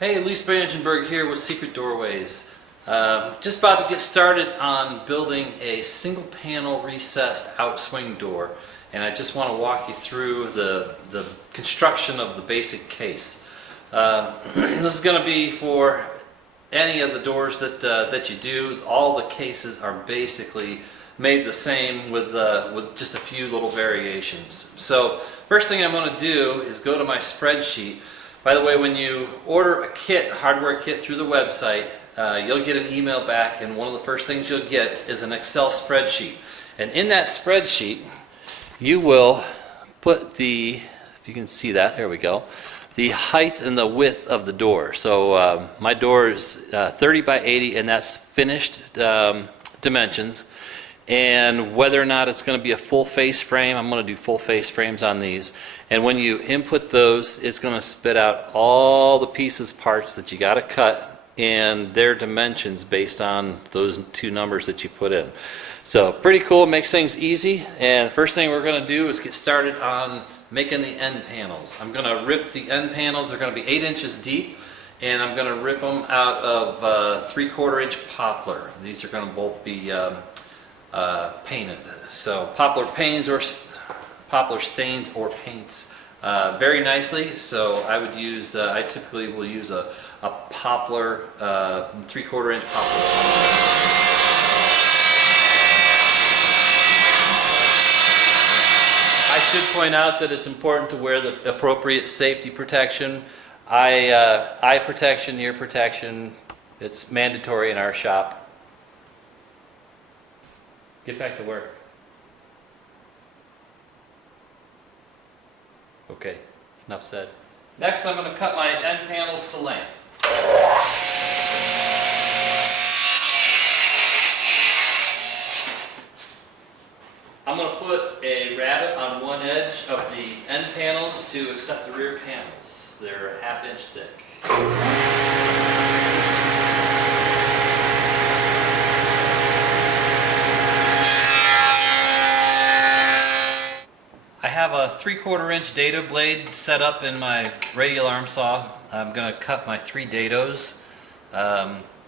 Hey, Lee Spangenberg here with Secret Doorways. Just about to get started on building a single panel recessed outswing door, and I just want to walk you through the construction of the basic case. This is going to be for any of the doors that you do. All the cases are basically made the same with just a few little variations. So first thing I'm going to do is go to my spreadsheet. By the way, when you order a kit, a hardware kit through the website, you'll get an email back, and one of the first things you'll get is an Excel spreadsheet. And in that spreadsheet, you will put the, if you can see that, there we go, the height and the width of the door. So my door is 30 by 80, and that's finished dimensions. And whether or not it's going to be a full face frame, I'm going to do full face frames on these. And when you input those, it's going to spit out all the pieces, parts that you got to cut and their dimensions based on those two numbers that you put in. So pretty cool, makes things easy. And the first thing we're going to do is get started on making the end panels. I'm going to rip the end panels. They're going to be 8 inches deep, and I'm going to rip them out of 3/4 inch poplar. These are going to both be painted. So poplar paints or poplar stains or paints very nicely. So I would use, I typically will use a poplar 3/4 inch poplar. I should point out that it's important to wear the appropriate safety protection. Eye protection, ear protection, it's mandatory in our shop. Get back to work. Okay, enough said. Next, I'm going to cut my end panels to length. I'm going to put a rabbet on one edge of the end panels to accept the rear panels. They're a 1/2 inch thick. I have a 3/4 inch dado blade set up in my radial arm saw. I'm going to cut my 3 dados.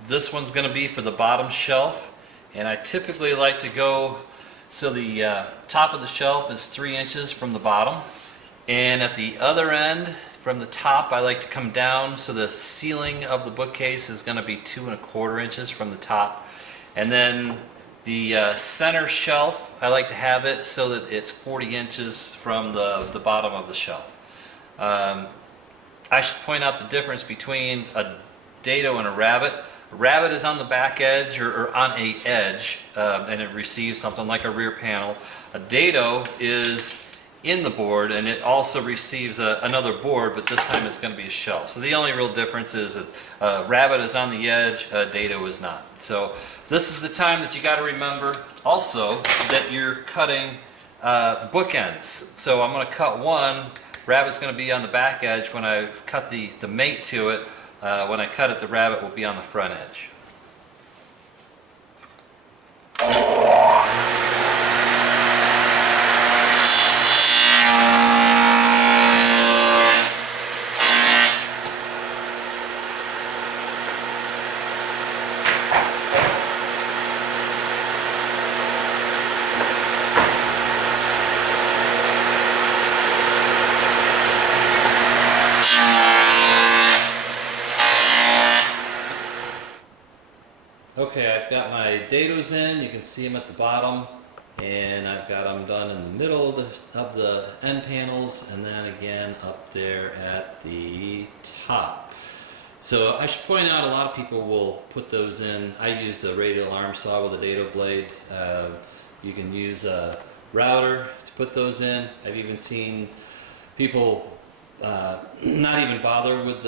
This one's going to be for the bottom shelf, and I typically like to go so the top of the shelf is 3 inches from the bottom, and at the other end from the top I like to come down so the ceiling of the bookcase is going to be 2 1/4 inches from the top, and then the center shelf, I like to have it so that it's 40 inches from the bottom of the shelf. I should point out the difference between a dado and a rabbet. A rabbet is on the back edge or on a edge, and it receives something like a rear panel. A dado is in the board, and it also receives another board, but this time it's going to be a shelf. So the only real difference is that a rabbet is on the edge, a dado is not. So this is the time that you got to remember also that you're cutting bookends. So I'm going to cut one. Rabbet's going to be on the back edge. When I cut the mate to it, when I cut it, the rabbet will be on the front edge. Okay, I've got my dados in. You can see them at the bottom, and I've got them done in the middle of the end panels, and then again up there at the top. So I should point out a lot of people will put those in. I used a radial arm saw with a dado blade. You can use a router to put those in. I've even seen people not even bother with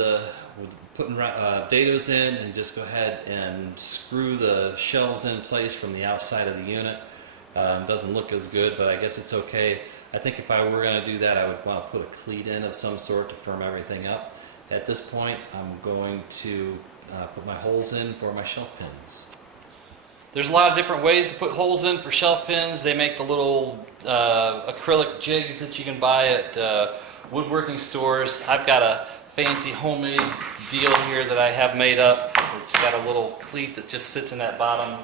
putting dados in and just go ahead and screw the shelves in place from the outside of the unit. Doesn't look as good, but I guess it's okay. I think if I were going to do that, I would want to put a cleat in of some sort to firm everything up. At this point, I'm going to put my holes in for my shelf pins. There's a lot of different ways to put holes in for shelf pins. They make the little acrylic jigs that you can buy at woodworking stores. I've got a fancy homemade deal here that I have made up. It's got a little cleat that just sits in that bottom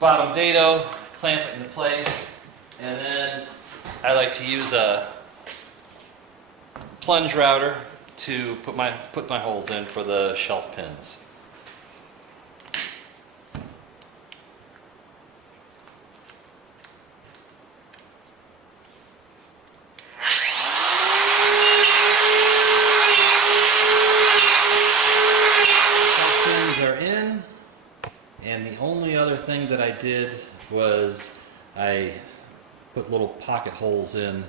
dado, clamp it into place, and then I like to use a plunge router to put my holes in for the shelf pins. And the only other thing that I did was I put little pocket holes in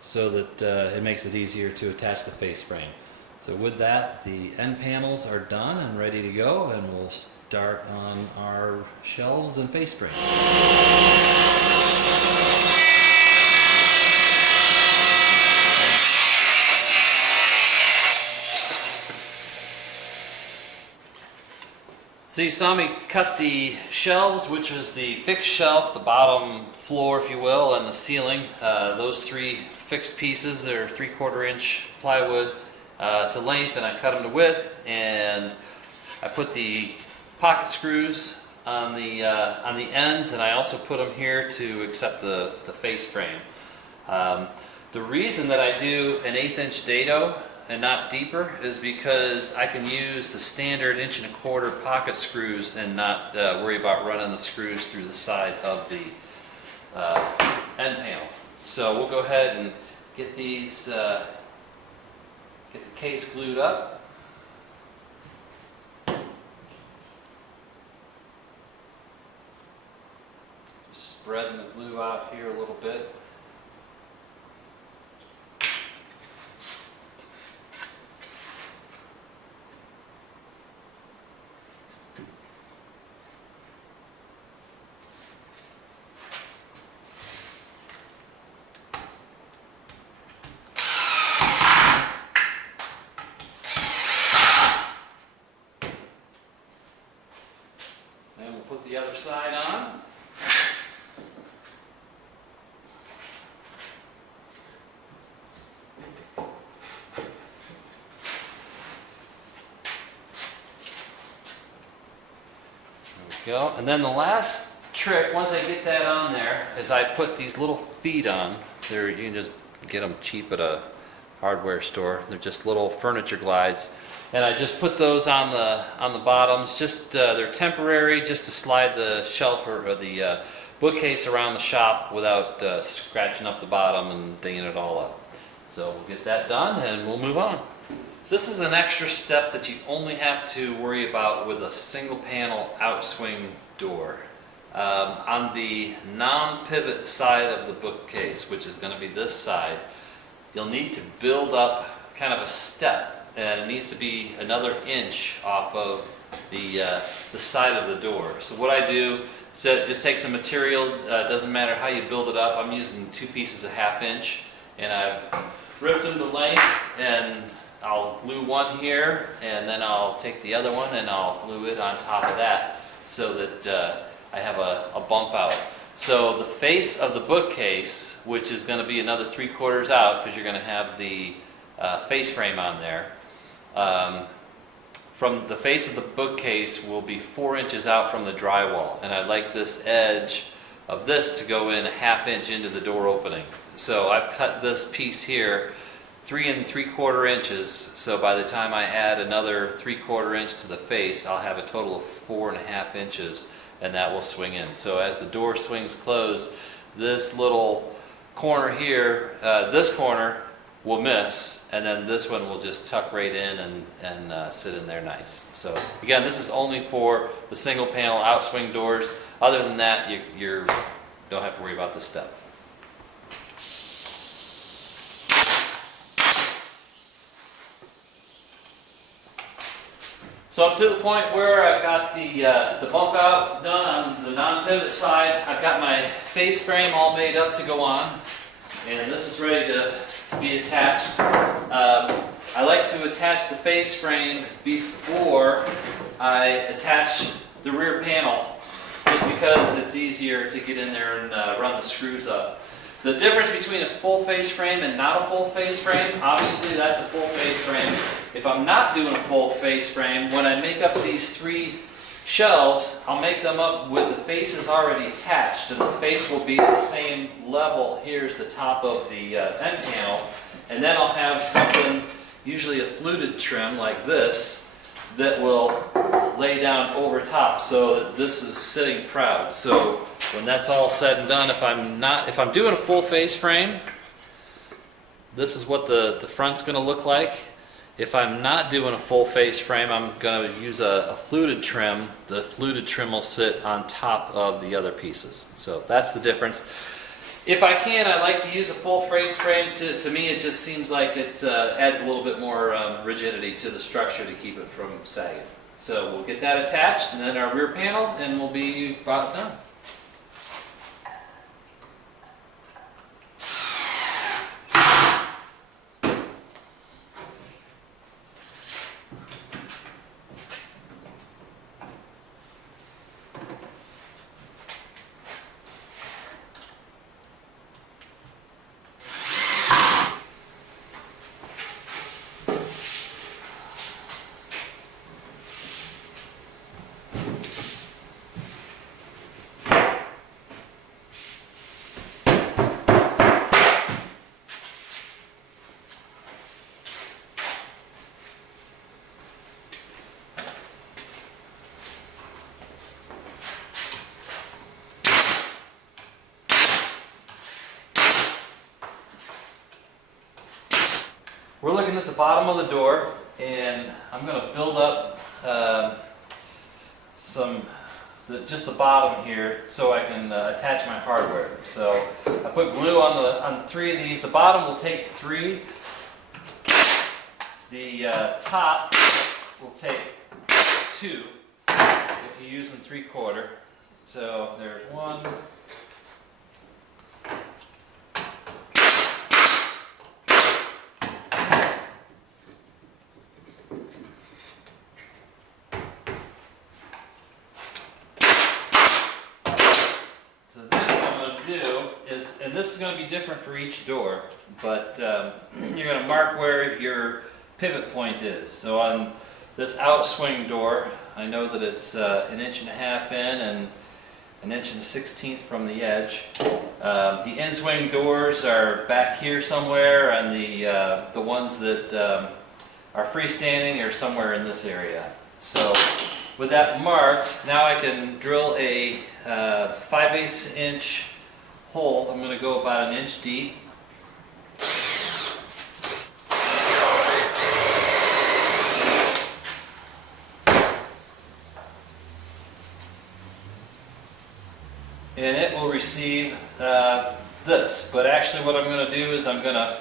so that it makes it easier to attach the face frame. So with that, the end panels are done and ready to go, and we'll start on our shelves and face frame. So you saw me cut the shelves, which is the fixed shelf, the bottom floor, if you will, and the ceiling. Those three fixed pieces, they're 3/4 inch plywood to length, and I cut them to width, and I put the pocket screws on the ends, and I also put them here to accept the face frame. The reason that I do an 1/8 inch dado and not deeper is because I can use the standard 1 1/4 pocket screws and not worry about running the screws through the side of the end panel. So we'll go ahead and get these, get the case glued up. Spreading the glue out here a little bit. And we'll put the other side on. Go. And then the last trick, once I get that on there, is I put these little feet on. You can just get them cheap at a hardware store. They're just little furniture glides, and I just put those on the bottoms. Just they're temporary, just to slide the shelf or the bookcase around the shop without scratching up the bottom and dinging it all up. So we'll get that done, and we'll move on. This is an extra step that you only have to worry about with a single panel outswing door. On the non-pivot side of the bookcase, which is going to be this side, you'll need to build up kind of a step, and it needs to be another inch off of the side of the door. So what I do is just take some material, doesn't matter how you build it up. I'm using 2 pieces of 1/2 inch, and I've ripped them to length, and I'll glue one here, and then I'll take the other one and I'll glue it on top of that so that I have a bump out. So the face of the bookcase, which is going to be another 3/4 out because you're going to have the face frame on there, from the face of the bookcase will be 4 inches out from the drywall, and I'd like this edge of this to go in 1/2 inch into the door opening. So I've cut this piece here 3 3/4 inches, so by the time I add another 3/4 inch to the face, I'll have a total of 4 1/2 inches, and that will swing in. So as the door swings closed, this little corner here, this corner will miss, and then this one will just tuck right in and sit in there nice. So again, this is only for the single panel outswing doors. Other than that, you don't have to worry about this step. So I'm to the point where I've got the bump out done on the non-pivot side. I've got my face frame all made up to go on, and this is ready to be attached. I like to attach the face frame before I attach the rear panel, just because it's easier to get in there and run the screws up. The difference between a full face frame and not a full face frame, obviously that's a full face frame. If I'm not doing a full face frame, when I make up these 3 shelves, I'll make them up with the faces already attached, and the face will be the same level. Here's the top of the end panel, and then I'll have something, usually a fluted trim like this, that will lay down over top so that this is sitting proud. So when that's all said and done, if I'm doing a full face frame, this is what the front's going to look like. If I'm not doing a full face frame, I'm going to use a fluted trim. The fluted trim will sit on top of the other pieces. So that's the difference. If I can, I like to use a full face frame. To me, it just seems like it adds a little bit more rigidity to the structure to keep it from sagging. So we'll get that attached, and then our rear panel, and we'll be about done. We're looking at the bottom of the door, and I'm going to build up just the bottom here so I can attach my hardware. So I put glue on 3 of these. The bottom will take 3. The top will take 2 if you're using 3/4. So there's 1. So then what I'm going to do is, and this is going to be different for each door, but you're going to mark where your pivot point is. So on this outswing door, I know that it's 1.5 inches in and 1 1/16 from the edge. The in-swing doors are back here somewhere, and the ones that are freestanding are somewhere in this area. So with that marked, now I can drill a 5/8 inch hole. I'm going to go about 1 inch deep. And it will receive this. But actually what I'm going to do is I'm going to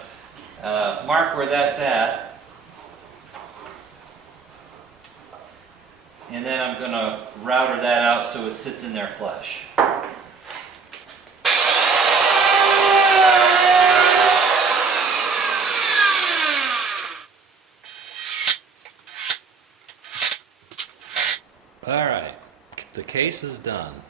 mark where that's at. And then I'm going to router that out so it sits in there flush. All right, the case is done.